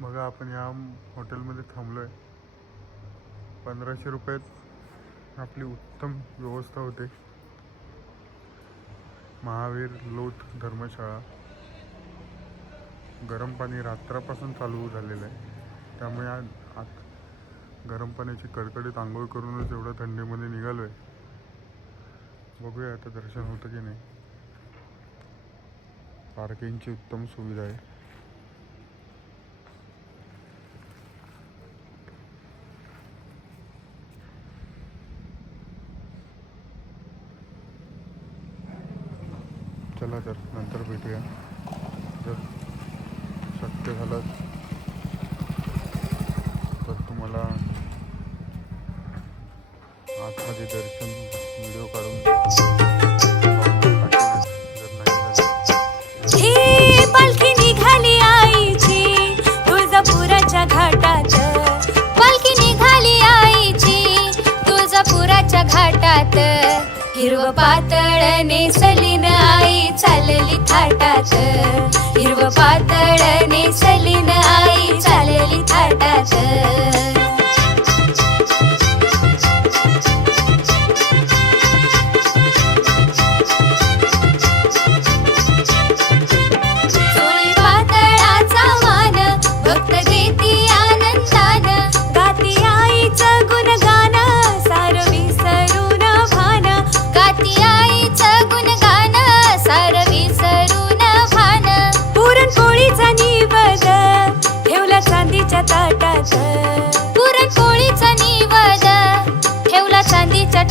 बघा आपण या हॉटेलमध्ये थांबलो आहे पंधराशे रुपयात आपली उत्तम व्यवस्था होते. महावीर लोट धर्मशाळा. गरम पाणी रात्रापासून चालू झालेलं आहे. त्यामुळे आज आत गरम पाण्याची कडकडीत आंघोळ करूनच एवढं थंडीमध्ये निघालो आहे बघूया आता दर्शन होतं की नाही. पार्किंगची उत्तम सुविधा आहे. चला तर नंतर भेटूया. जर शक्य झालं तर तुम्हाला आतमध्ये दर्शन हिरव पातळ नेसली आई चालली थाटात. हिरव पातळ नेसली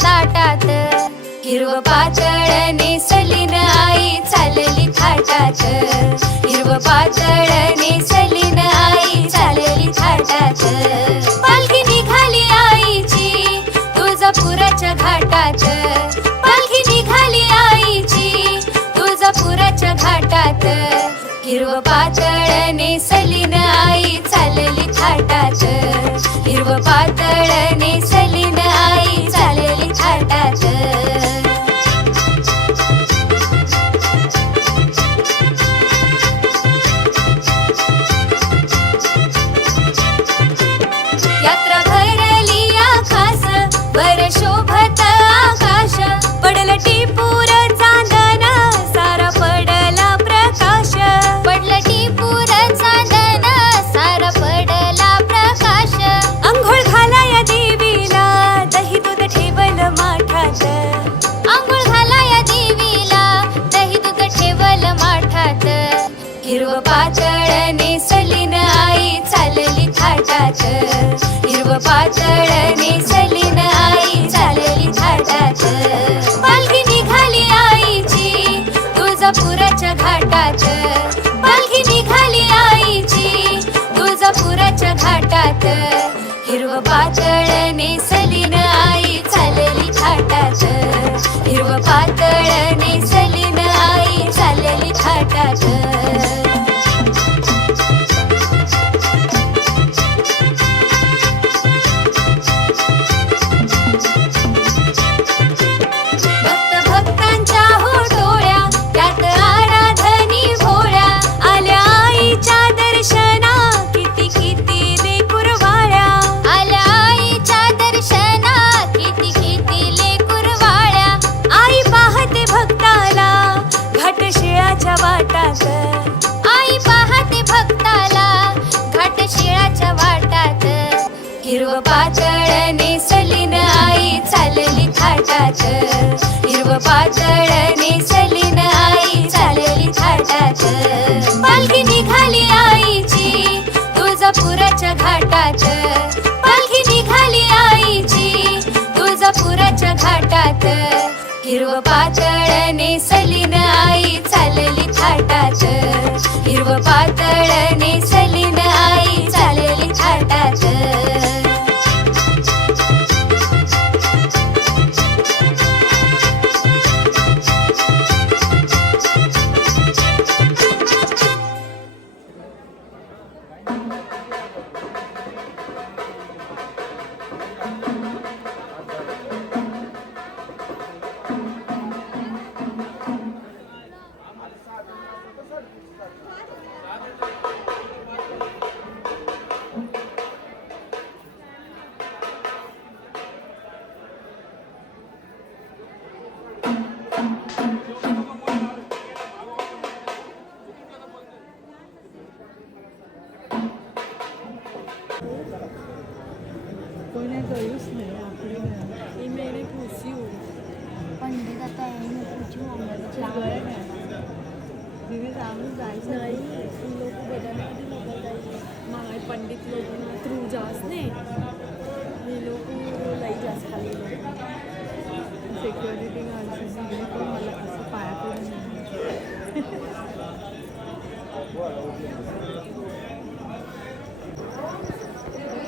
ताटात. हिरव पातळ नेसलीन आई चालली थाटात. हिरव पातळ नेसलीन आई चालली थाटात. पालखी निघाली आईची तुळजापुराच्या घाटात. पालखी निघाली आईची तुळजापुराच्या घाटात. हिरव पातळ नेसलीन आई चालली थाटात. हिरव पातळ नेसलीन चालली थाटात. हिरव पातळ नेसलीन आई चालली थाटात. पालखी निघाली आईची तुळजापुराच्या घाटात. पालखी निघाली आईची तुळजापुराच्या घाटात. हिरव पातळ नेसलीन आई चालली थाटात. हिरव पातळ नेसलीन आई चालली थाटात. पातळ नेसलीन आई चालली थाटात. हिरव पातळ नेसलीन आई चालली थाटात. पालखी निघाली आईची तुळजापुराच्या घाटात. पालखी निघाली आईची तुळजापुराच्या घाटात. हिरव पातळ नेसलीन आई चालली थाटात. हिरव पातळ नेसलीन आई चालली थाटात. કોઈને કહ્યું જ નહીં આપણે એ મેં એને પૂછ્યું પંડિત હતા એને પૂછ્યું અમે પછી ગયા ને ધીરે સામું જાય છે નહીં એ લોકો બધાને નથી મોકલતા મારા પંડિત લોકોના થ્રુ જાસ ને એ લોકો લઈ જશે ખાલી એ લોકો સિક્યોરિટી ગાર્ડ છે એ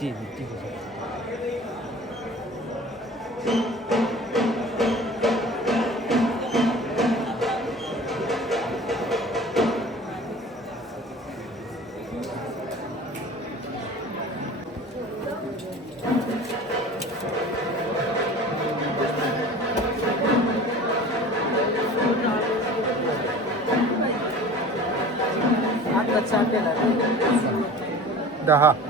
ती ती दहा.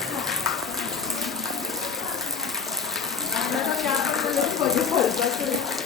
ते, माई इकडे ये. असं का झालं असावी मी आईची मुलगी होती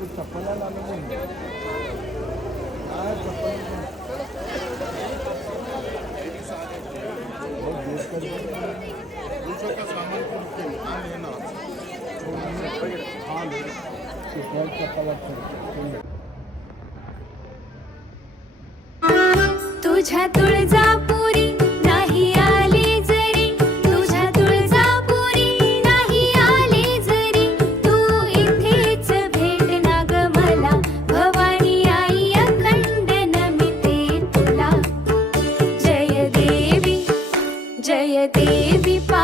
मी डबल अभिषेक करता तुझ्या तुळजा தேவி பா